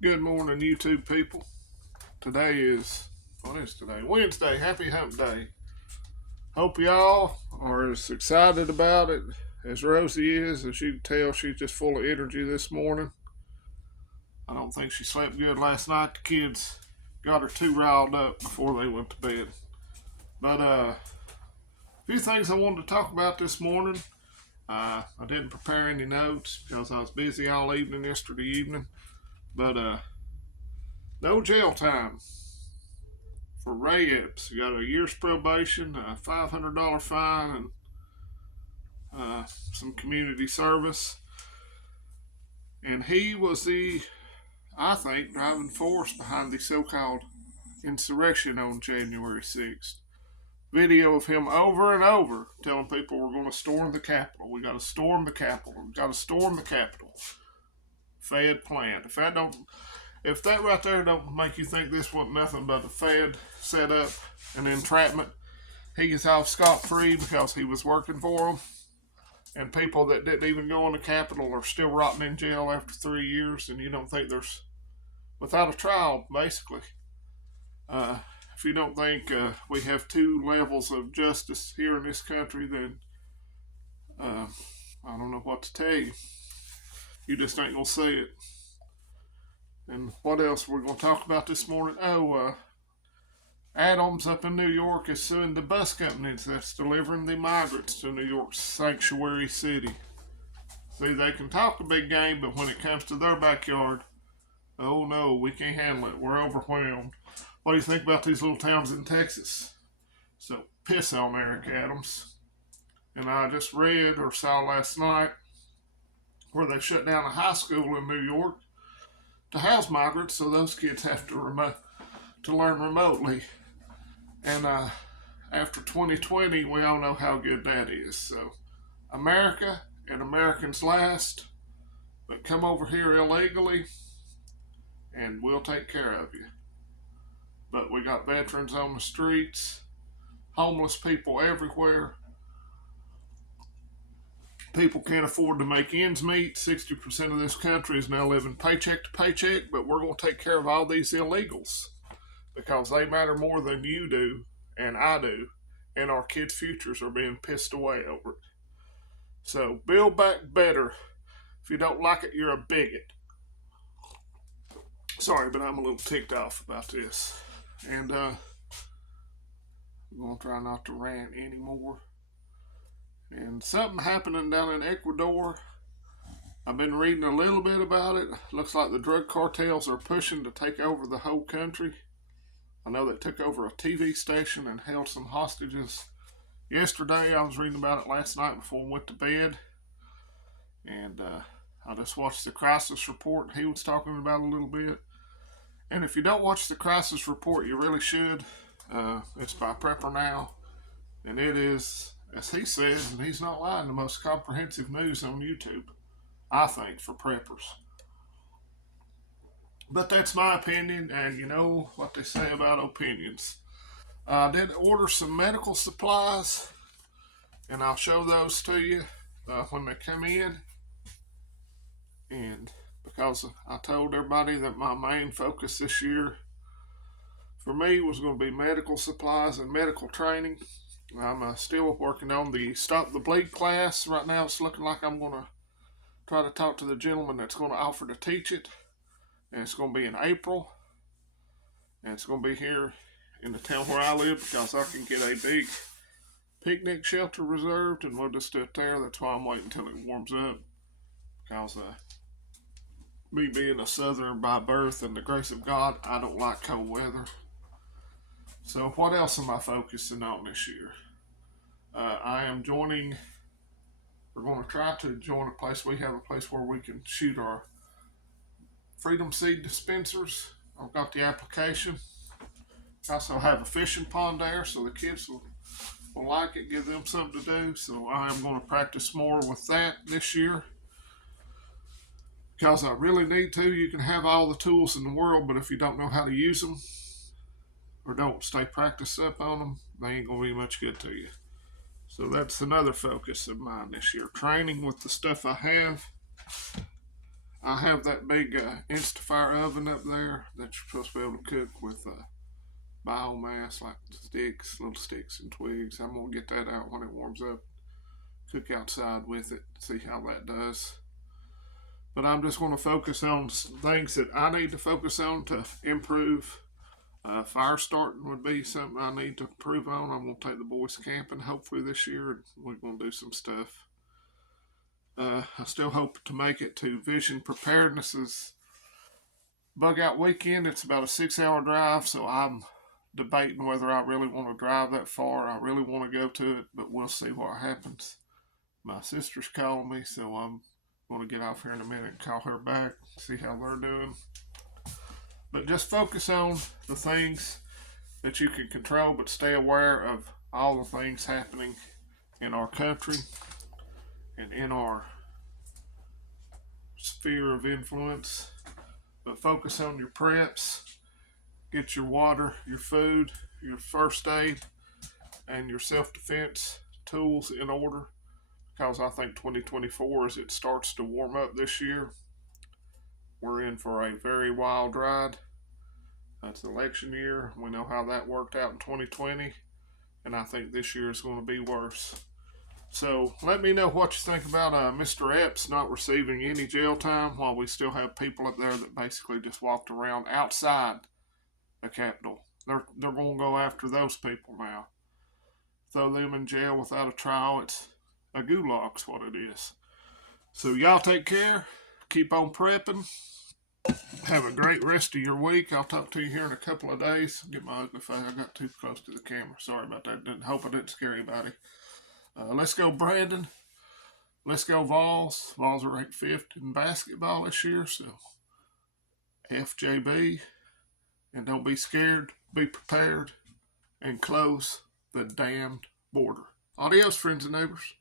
Good morning, YouTube people. Today is, what is today? Wednesday. Happy Hump Day. Hope y'all are as excited about it as Rosie is. As you can tell, she's just full of energy this morning. I don't think she slept good last night. The kids got her too riled up before they went to bed. But a few things I wanted to talk about this morning. I didn't prepare any notes because I was busy all evening yesterday evening. But no jail time for Ray Epps. He got a year's probation, a $500 fine, and some community service. And he was I think, driving force behind the so-called insurrection on January 6th. Video of him over and over telling people we're going to storm the Capitol. We got to storm the Capitol. We got to storm the Capitol. Fed plan. If that right there don't make you think this wasn't nothing but a Fed set up an entrapment, he gets off scot-free because he was working for them. And people that didn't even go in the Capitol are still rotting in jail after 3 years, and you don't think there's, without a trial, basically. If you don't think we have two levels of justice here in this country, then I don't know what to tell you. You just ain't going to see it. And what else we're going to talk about this morning? Adams up in New York is suing the bus companies that's delivering the migrants to New York's sanctuary city. See, they can talk a big game, but when it comes to their backyard, oh no, we can't handle it. We're overwhelmed. What do you think about these little towns in Texas? So piss on Eric Adams. And I just read or saw last night where they shut down a high school in New York to house migrants, so those kids have to learn remotely. And after 2020, we all know how good that is. So America and Americans last, but come over here illegally and we'll take care of you. But we got veterans on the streets, homeless people everywhere. People can't afford to make ends meet. 60% of this country is now living paycheck to paycheck, but we're going to take care of all these illegals because they matter more than you do and I do, and our kids' futures are being pissed away over it. So build back better. If you don't like it, you're a bigot. Sorry, but I'm a little ticked off about this. And I'm going to try not to rant anymore. And something happening down in Ecuador. I've been reading a little bit about it. Looks like the drug cartels are pushing to take over the whole country. I know they took over a TV station and held some hostages yesterday. I was reading about it last night before I went to bed. And I just watched the crisis report. He was talking about it a little bit. And if you don't watch the crisis report, you really should. It's by Prepper Now. And it is, as he says, and he's not lying, the most comprehensive news on YouTube, I think, for preppers. But that's my opinion, and you know what they say about opinions. I did order some medical supplies, and I'll show those to you when they come in. And because I told everybody that my main focus this year for me was going to be medical supplies and medical training. I'm still working on the Stop the Bleed class. Right now it's looking like I'm going to try to talk to the gentleman that's going to offer to teach it. And it's going to be in April. And it's going to be here in the town where I live because I can get a big picnic shelter reserved and we'll just do it there. That's why I'm waiting until it warms up. Because me being a Southerner by birth and the grace of God, I don't like cold weather. So what else am I focusing on this year? I am joining, we're going to try to join a place. We have a place where we can shoot our Freedom Seed dispensers. I've got the application. I also have a fishing pond there, so the kids will like it, give them something to do. So I am going to practice more with that this year because I really need to. You can have all the tools in the world, but if you don't know how to use them or don't stay practiced up on them, they ain't going to be much good to you. So that's another focus of mine this year. Training with the stuff I have. I have that big Instafire oven up there that you're supposed to be able to cook with biomass, like sticks, little sticks and twigs. I'm going to get that out when it warms up. Cook outside with it, see how that does. But I'm just going to focus on things that I need to focus on to improve. Fire starting would be something I need to improve on. I'm going to take the boys camping hopefully this year, and we're going to do some stuff. I still hope to make it to Vision Preparedness's bug out weekend. It's about a 6-hour drive, so I'm debating whether I really want to drive that far. I really want to go to it, but we'll see what happens. My sister's calling me, so I'm going to get off here in a minute and call her back, see how they're doing. But just focus on the things that you can control, but stay aware of all the things happening in our country and in our sphere of influence. But focus on your preps. Get your water, your food, your first aid, and your self-defense tools in order. Because I think 2024, as it starts to warm up this year, we're in for a very wild ride. It's election year. We know how that worked out in 2020, and I think this year is going to be worse. So let me know what you think about Mr. Epps not receiving any jail time, while we still have people up there that basically just walked around outside the Capitol. They're going to go after those people now. Throw them in jail without a trial. It's a gulag's what it is. So y'all take care. Keep on prepping. Have a great rest of your week. I'll talk to you here in a couple of days. Get my ugly face. I got too close to the camera. Sorry about that. Hope I didn't scare anybody. Let's go, Brandon. Let's go, Vols. Vols are ranked 5th in basketball this year, so FJB. And don't be scared. Be prepared. And close the damned border. Adios, friends and neighbors.